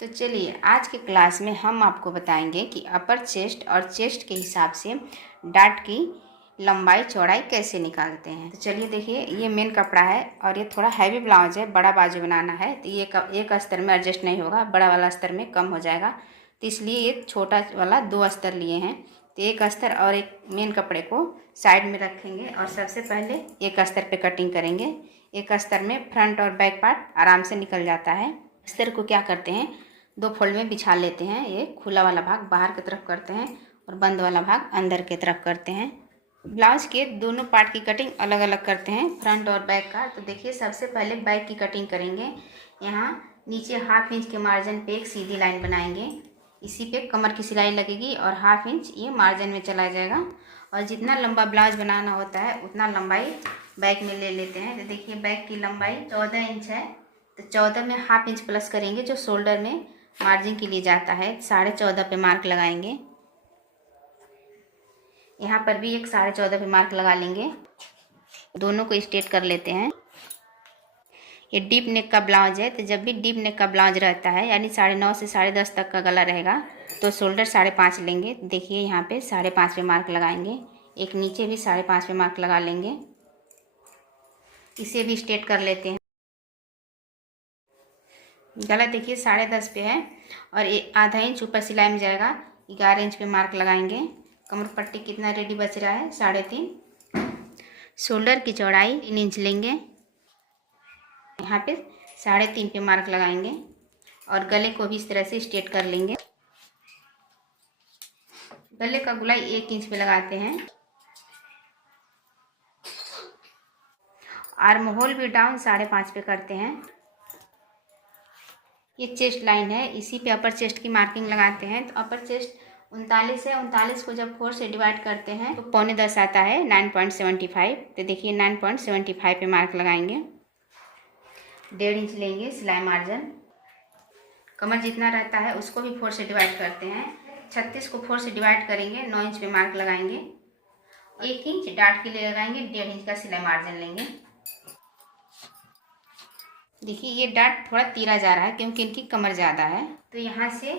तो चलिए आज के क्लास में हम आपको बताएंगे कि अपर चेस्ट और चेस्ट के हिसाब से डाट की लंबाई चौड़ाई कैसे निकालते हैं। तो चलिए देखिए, ये मेन कपड़ा है और ये थोड़ा हैवी ब्लाउज है, बड़ा बाजू बनाना है तो ये एक अस्तर में एडजस्ट नहीं होगा, बड़ा वाला अस्तर में कम हो जाएगा। तो इसलिए ये छोटा वाला 2 अस्तर लिए हैं। तो एक अस्तर और एक मेन कपड़े को साइड में रखेंगे और सबसे पहले एक अस्तर पे कटिंग करेंगे। एक अस्तर में फ्रंट और बैक पार्ट आराम से निकल जाता है। अस्तर को क्या करते हैं, 2 फोल्ड में बिछा लेते हैं। ये खुला वाला भाग बाहर की तरफ करते हैं और बंद वाला भाग अंदर की तरफ करते हैं। ब्लाउज के दोनों पार्ट की कटिंग अलग अलग करते हैं, फ्रंट और बैक का। तो देखिए, सबसे पहले बैक की कटिंग करेंगे। यहाँ नीचे 1/2 इंच के मार्जिन पे एक सीधी लाइन बनाएंगे। इसी पे कमर की सिलाई लगेगी और 1/2 इंच ये मार्जिन में चला जाएगा। और जितना लंबा ब्लाउज बनाना होता है उतना लंबाई बैक में ले लेते हैं। तो देखिए, बैक की लंबाई 14 इंच है। तो 14 में 1/2 इंच प्लस करेंगे, जो शोल्डर में मार्जिन के लिए जाता है। 14.5 पे मार्क लगाएंगे। यहाँ पर भी एक 14.5 पे मार्क लगा लेंगे। दोनों को स्ट्रेट कर लेते हैं। ये डीप नेक का ब्लाउज है, तो जब भी डीप नेक का ब्लाउज रहता है यानी 9.5 से 10.5 तक का गला रहेगा तो शोल्डर 5.5 लेंगे। देखिए, यहाँ पे 5.5 पे मार्क लगाएंगे। एक नीचे भी 5.5 पे मार्क लगा लेंगे। इसे भी स्ट्रेट कर लेते हैं। गला देखिए 10.5 पे है और आधा इंच ऊपर सिलाई में जाएगा। 11 इंच पे मार्क लगाएंगे। कमर पट्टी कितना रेडी बच रहा है, 3.5। शोल्डर की चौड़ाई 3 इंच लेंगे। यहाँ पे 3.5 पे मार्क लगाएंगे और गले को भी इस तरह से स्ट्रेट कर लेंगे। गले का गोलाई 1 इंच पे लगाते हैं। आर्म होल भी डाउन 5.5 पे करते हैं। ये चेस्ट लाइन है, इसी पे अपर चेस्ट की मार्किंग लगाते हैं। तो अपर चेस्ट 39 है। 39 को जब 4 से डिवाइड करते हैं तो 9.25 आता है, 9.75। तो देखिए 9.75 पे मार्क लगाएंगे। 1.5 इंच लेंगे सिलाई मार्जिन। कमर जितना रहता है उसको भी 4 से डिवाइड करते हैं। 36 को 4 से डिवाइड करेंगे, 9 इंच पे मार्क लगाएंगे। 1 इंच डाट के लिए लगाएंगे, 1.5 इंच का सिलाई मार्जिन लेंगे। देखिए, ये डाट थोड़ा तीरा जा रहा है क्योंकि इनकी कमर ज़्यादा है। तो यहाँ से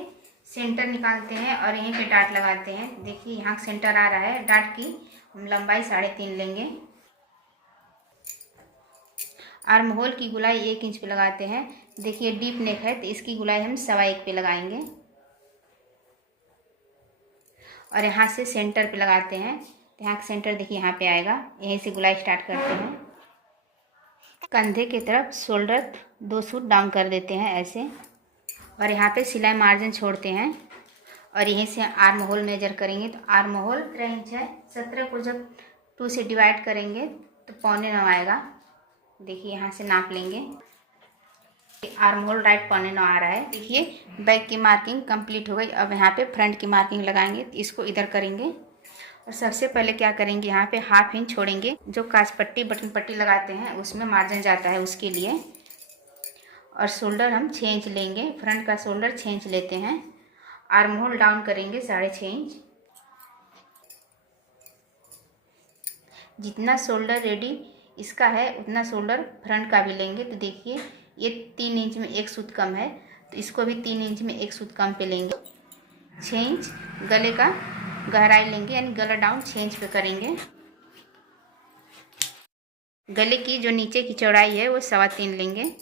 सेंटर निकालते हैं और यहीं पे डाट लगाते हैं। देखिए, यहाँ सेंटर आ रहा है। डाट की हम लंबाई 3.5 लेंगे। आर्म होल की गुलाई 1 इंच पे लगाते हैं। देखिए, डीप नेक है तो इसकी गुलाई हम 1.25 पे लगाएंगे और यहाँ से सेंटर पे लगाते हैं। तो यहाँ सेंटर देखिए यहाँ पे आएगा, यहीं से गुलाई स्टार्ट करते हैं। कंधे की तरफ शोल्डर 2 सूट डाउन कर देते हैं ऐसे और यहाँ पे सिलाई मार्जिन छोड़ते हैं और यहीं से आर्म होल मेजर करेंगे। तो आर्म होल 3 इंच है। 17 को जब 2 से डिवाइड करेंगे तो 8.25 आएगा। देखिए, यहाँ से नाप लेंगे। आर्म होल राइट 8.25 आ रहा है। देखिए, बैक की मार्किंग कंप्लीट हो गई। अब यहाँ पे फ्रंट की मार्किंग लगाएंगे। तो इसको इधर करेंगे और सबसे पहले क्या करेंगे, यहाँ पे 1/2 इंच छोड़ेंगे। जो काज पट्टी बटन पट्टी लगाते हैं उसमें मार्जिन जाता है, उसके लिए। और शोल्डर हम 6 इंच लेंगे। फ्रंट का शोल्डर 6 इंच लेते हैं। आर्म होल डाउन करेंगे 6.5 इंच। जितना शोल्डर रेडी इसका है उतना शोल्डर फ्रंट का भी लेंगे। तो देखिए, ये 3 इंच में 1 सूत कम है तो इसको भी 3 इंच में 1 सूत कम पे लेंगे। 6 इंच गले का गहराई लेंगे, यानी गला डाउन 6 इंच पे करेंगे। गले की जो नीचे की चौड़ाई है वो 3.25 लेंगे।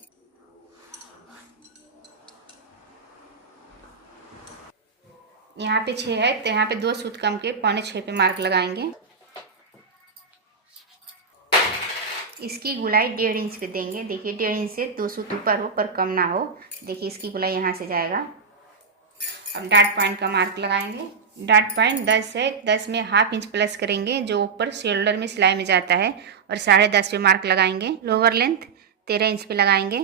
यहाँ पे 6 है तो यहाँ पे 2 सूत कम के 5.25 पे मार्क लगाएंगे। इसकी गुलाई 1.5 इंच पे देंगे। देखिए, 1.5 इंच से 2 सूत ऊपर हो पर कम ना हो। देखिए, इसकी गुलाई यहाँ से जाएगा। अब डाट पॉइंट का मार्क लगाएंगे। डाट पॉइंट 10 है। 10 में 1/2 इंच प्लस करेंगे, जो ऊपर शोल्डर में सिलाई में जाता है, और 10.5 पे मार्क लगाएंगे। लोअर लेंथ 13 इंच पे लगाएंगे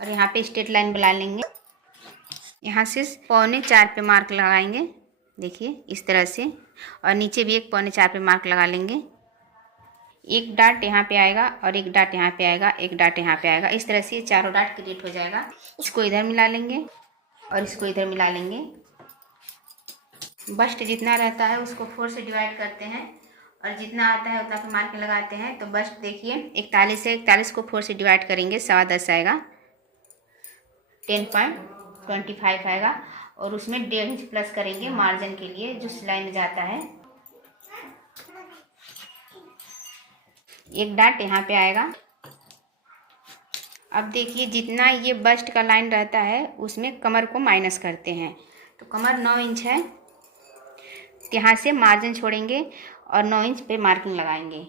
और यहाँ पे स्ट्रेट लाइन बना लेंगे। यहाँ से 3.25 पे मार्क लगाएंगे। देखिए, इस तरह से। और नीचे भी एक 3.25 पे मार्क लगा लेंगे। एक डाट यहाँ पे आएगा और एक डाट यहाँ पे आएगा, एक डाट यहाँ पे आएगा। इस तरह से ये चारों डाट क्रिएट हो जाएगा। इसको इधर मिला लेंगे और इसको इधर मिला लेंगे। बस्ट जितना रहता है उसको 4 से डिवाइड करते हैं और जितना आता है उतना पे मार्क लगाते हैं। तो बस्ट देखिए 41 है। 41 को 4 से डिवाइड करेंगे, 10.25 आएगा। 10.4 25 आएगा और उसमें 1.5 इंच प्लस करेंगे मार्जिन के लिए जो सिलाई में जाता है। एक डाट यहाँ पे आएगा। अब देखिए जितना ये बस्ट का लाइन रहता है उसमें कमर को माइनस करते हैं। तो कमर 9 इंच है, यहाँ से मार्जिन छोड़ेंगे और 9 इंच पे मार्किंग लगाएंगे।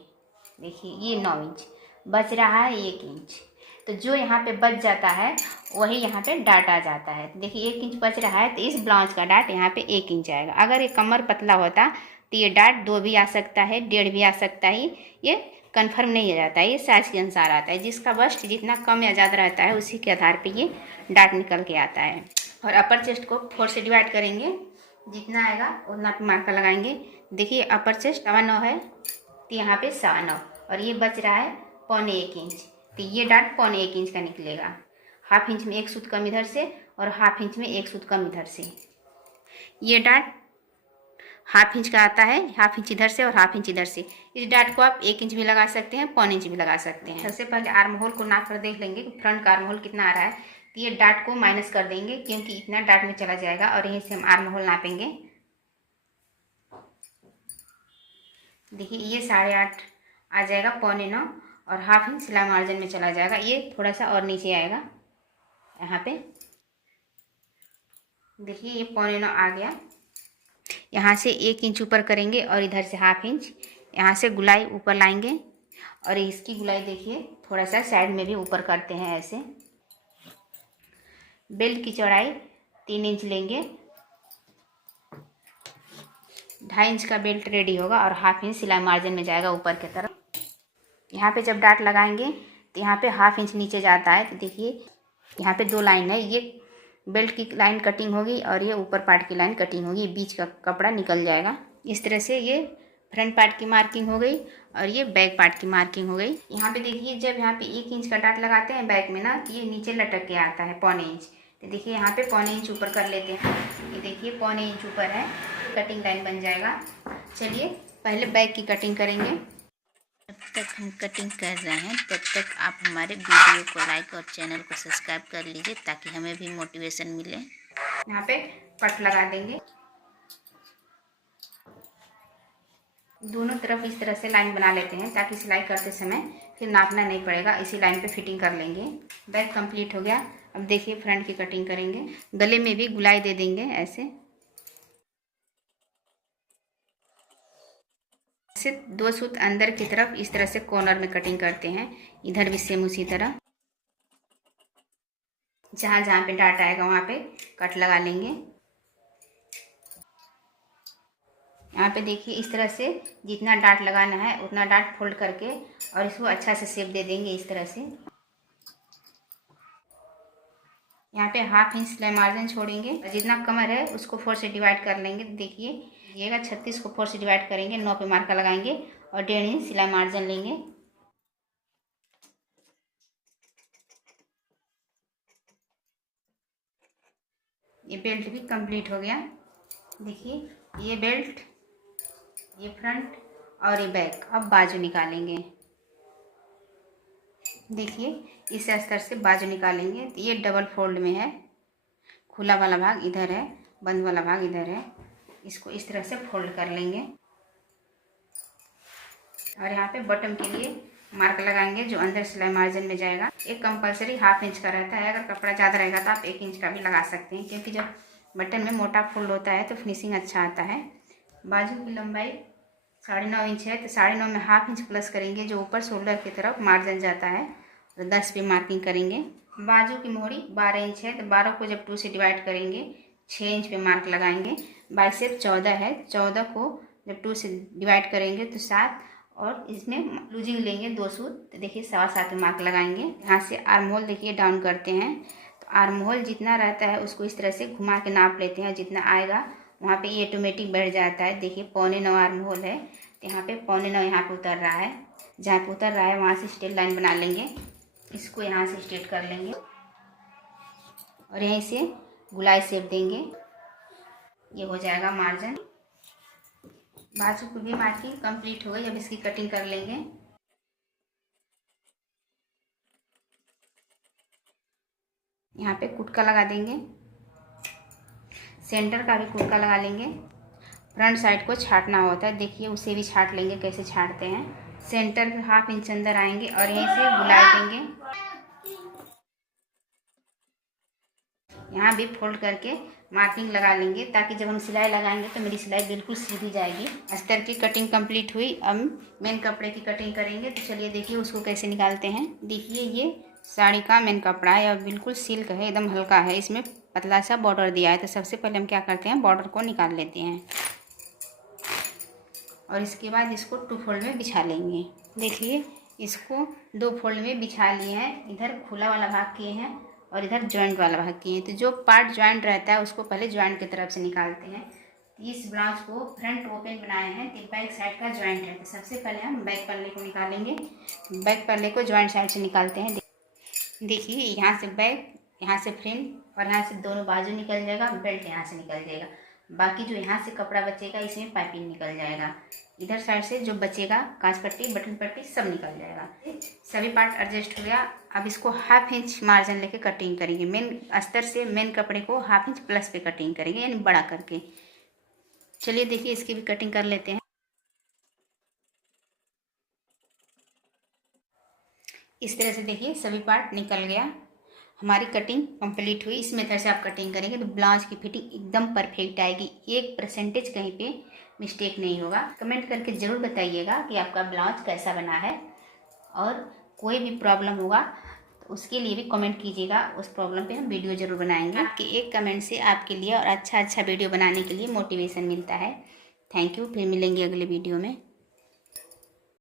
देखिए ये 9 इंच बच रहा है 1 इंच, तो जो यहाँ पे बच जाता है वही यहाँ पे डाट आ जाता है। देखिए 1 इंच बच रहा है तो इस ब्लाउज का डाट यहाँ पे 1 इंच आएगा। अगर ये कमर पतला होता तो ये डाट 2 भी आ सकता है, 1.5 भी आ सकता है। ये कंफर्म नहीं आ जाता है, ये साइज के अनुसार आता है। जिसका बस्ट जितना कम या ज़्यादा रहता है उसी के आधार पर ये डाट निकल के आता है। और अपर चेस्ट को 4 से डिवाइड करेंगे, जितना आएगा उतना पे मार्कर लगाएंगे। देखिए अपर चेस्ट 9.25 है तो यहाँ पे 9.25 और ये बच रहा है 0.25 इंच, तो ये डाट 0.25 इंच का निकलेगा। 1/2 इंच में 1 सूत कम इधर से और 1/2 इंच में 1 सूत कम इधर से। ये डाट 1/2 इंच का आता है, 1/2 इंच इधर से और 1/2 इंच इधर से। इस डाट को आप 1 इंच भी लगा सकते हैं, 0.25 इंच भी लगा सकते हैं। सबसे पहले आर्म होल को नाप कर देख लेंगे कि फ्रंट का आर्म होल कितना आ रहा है। तो ये डाट को माइनस कर देंगे क्योंकि इतना डाट में चला जाएगा और यहीं से हम आर्म होल नापेंगे। देखिए ये 8.5 आ जाएगा, 8.25 और 1/2 इंच सिलाई मार्जिन में चला जाएगा। ये थोड़ा सा और नीचे आएगा यहाँ पे। देखिए ये 8.25 आ गया। यहाँ से 1 इंच ऊपर करेंगे और इधर से 1/2 इंच यहाँ से गुलाई ऊपर लाएंगे और इसकी गुलाई देखिए थोड़ा सा साइड में भी ऊपर करते हैं ऐसे। बेल्ट की चौड़ाई 3 इंच लेंगे, 2.5 इंच का बेल्ट रेडी होगा और 1/2 इंच सिलाई मार्जिन में जाएगा ऊपर की तरफ। यहाँ पे जब डाट लगाएंगे तो यहाँ पे 1/2 इंच नीचे जाता है। तो देखिए यहाँ पे 2 लाइन है, ये बेल्ट की लाइन कटिंग होगी और ये ऊपर पार्ट की लाइन कटिंग होगी, बीच का कपड़ा निकल जाएगा। इस तरह से ये फ्रंट पार्ट की मार्किंग हो गई और ये बैक पार्ट की मार्किंग हो गई। यहाँ पे देखिए जब यहाँ पे 1 इंच का डाट लगाते हैं बैक में ना, तो ये नीचे लटक के आता है 0.25 इंच। तो देखिए यहाँ पे 0.25 इंच ऊपर कर लेते हैं। ये देखिए 0.25 इंच ऊपर है, कटिंग लाइन बन जाएगा। चलिए पहले बैक की कटिंग करेंगे। जब तक हम कटिंग कर रहे हैं तब तक आप हमारे वीडियो को लाइक और चैनल को सब्सक्राइब कर लीजिए ताकि हमें भी मोटिवेशन मिले। यहाँ पे कट लगा देंगे, दोनों तरफ इस तरह से लाइन बना लेते हैं ताकि सिलाई करते समय फिर नापना नहीं पड़ेगा, इसी लाइन पे फिटिंग कर लेंगे। बैक कंप्लीट हो गया। अब देखिए फ्रंट की कटिंग करेंगे। गले में भी गुलाई दे देंगे ऐसे 2 सूत अंदर की तरफ इस तरह से कॉर्नर में कटिंग करते हैं। इधर भी सेम उसी तरह, जहाँ जहाँ पे डाट आएगा वहाँ पे कट लगा लेंगे। यहाँ पे देखिए इस तरह से जितना डाट लगाना है उतना डाट फोल्ड करके और इसको अच्छा से शेप दे देंगे इस तरह से। यहाँ पे 1/2 इंच सिलाई मार्जिन छोड़ेंगे, जितना कमर है उसको 4 से डिवाइड कर लेंगे। देखिए ये 36 को 4 से डिवाइड करेंगे, 9 पे मार्कर लगाएंगे और 1.5 इंच सिलाई मार्जिन लेंगे। ये बेल्ट भी कंप्लीट हो गया। देखिए ये बेल्ट, ये फ्रंट और ये बैक। अब बाजू निकालेंगे। देखिए इस अस्तर से बाजू निकालेंगे तो ये डबल फोल्ड में है, खुला वाला भाग इधर है, बंद वाला भाग इधर है। इसको इस तरह से फोल्ड कर लेंगे और यहाँ पे बटन के लिए मार्क लगाएंगे जो अंदर सिलाई मार्जिन में जाएगा। एक कंपलसरी 1/2 इंच का रहता है, अगर कपड़ा ज़्यादा रहेगा तो आप 1 इंच का भी लगा सकते हैं क्योंकि जब बटन में मोटा फोल्ड होता है तो फिनिशिंग अच्छा आता है। बाजू की लंबाई 9.5 इंच है, तो 9.5 में 1/2 इंच प्लस करेंगे जो ऊपर शोल्डर की तरफ मार्जिन जाता है और 10 पे मार्किंग करेंगे। बाजू की मोहरी 12 इंच है, तो 12 को जब 2 से डिवाइड करेंगे 6 इंच पे मार्क लगाएंगे। बाइसेप 14 है, 14 को जब 2 से डिवाइड करेंगे तो 7 और इसमें लूजिंग लेंगे 2 सूत। तो देखिए 7.25 में मार्क लगाएंगे। यहाँ से आर्म होल देखिए डाउन करते हैं, तो आर्म होल जितना रहता है उसको इस तरह से घुमा के नाप लेते हैं। जितना आएगा वहाँ पे ये ऑटोमेटिक बढ़ जाता है। देखिए 9.25 आर्म होल है, तो यहाँ पे 9.25 यहाँ पे उतर रहा है। जहाँ पे उतर रहा है वहाँ से स्ट्रेट लाइन बना लेंगे, इसको यहाँ से स्ट्रेट कर लेंगे और यहीं से गुलाई शेप देंगे। ये हो जाएगा मार्जिन। बाजू को भी मार्किंग कंप्लीट हो गई। अब इसकी कटिंग कर लेंगे। यहाँ पे कुटका लगा देंगे सेंटर का भी कुर्का लगा लेंगे। फ्रंट साइड को छाटना होता है, देखिए उसे भी छाट लेंगे कैसे छाटते हैं। सेंटर के 1/2 इंच अंदर आएंगे और यहीं से बुलाई देंगे। यहाँ भी फोल्ड करके मार्किंग लगा लेंगे ताकि जब हम सिलाई लगाएंगे तो मेरी सिलाई बिल्कुल सीधी जाएगी। अस्तर की कटिंग कंप्लीट हुई। अब मेन कपड़े की कटिंग करेंगे। तो चलिए देखिए उसको कैसे निकालते हैं। देखिए ये साड़ी का मेन कपड़ा है और बिल्कुल सिल्क है, एकदम हल्का है। इसमें पतला सा बॉर्डर दिया है। तो सबसे पहले हम क्या करते हैं, बॉर्डर को निकाल लेते हैं और इसके बाद इसको 2 फोल्ड में बिछा लेंगे। देखिए इसको 2 फोल्ड में बिछा लिए हैं। इधर खुला वाला भाग किए हैं और इधर जॉइंट वाला भाग किए हैं। तो जो पार्ट जॉइंट रहता है उसको पहले जॉइंट की तरफ से निकालते हैं। इस ब्लाउज को फ्रंट ओपन बनाए हैं तो बैक साइड का जॉइंट है। तो सबसे पहले हम बैक पल्ले को निकालेंगे। बैक पल्ले को जॉइंट साइड से निकालते हैं। देखिए यहाँ से बैक, यहाँ से फ्रंट और यहाँ से दोनों बाजू निकल जाएगा। बेल्ट यहाँ से निकल जाएगा। बाकी जो यहाँ से कपड़ा बचेगा इसमें पाइपिंग निकल जाएगा। इधर साइड से जो बचेगा कांच पट्टी, बटन पट्टी सब निकल जाएगा। सभी पार्ट एडजस्ट हो गया। अब इसको 1/2 इंच मार्जिन लेके कटिंग करेंगे। मेन अस्तर से मेन कपड़े को 1/2 इंच प्लस पे कटिंग करेंगे, यानी बड़ा करके। चलिए देखिए इसकी भी कटिंग कर लेते हैं। इस तरह से देखिए सभी पार्ट निकल गया। हमारी कटिंग कंप्लीट हुई। इस मेथड से आप कटिंग करेंगे तो ब्लाउज की फिटिंग एकदम परफेक्ट आएगी। 1% कहीं पे मिस्टेक नहीं होगा। कमेंट करके ज़रूर बताइएगा कि आपका ब्लाउज कैसा बना है और कोई भी प्रॉब्लम होगा तो उसके लिए भी कमेंट कीजिएगा। उस प्रॉब्लम पे हम वीडियो ज़रूर बनाएंगे। आपके एक कमेंट से आपके लिए और अच्छा वीडियो बनाने के लिए मोटिवेशन मिलता है। Thank you. फिर मिलेंगे अगले वीडियो में।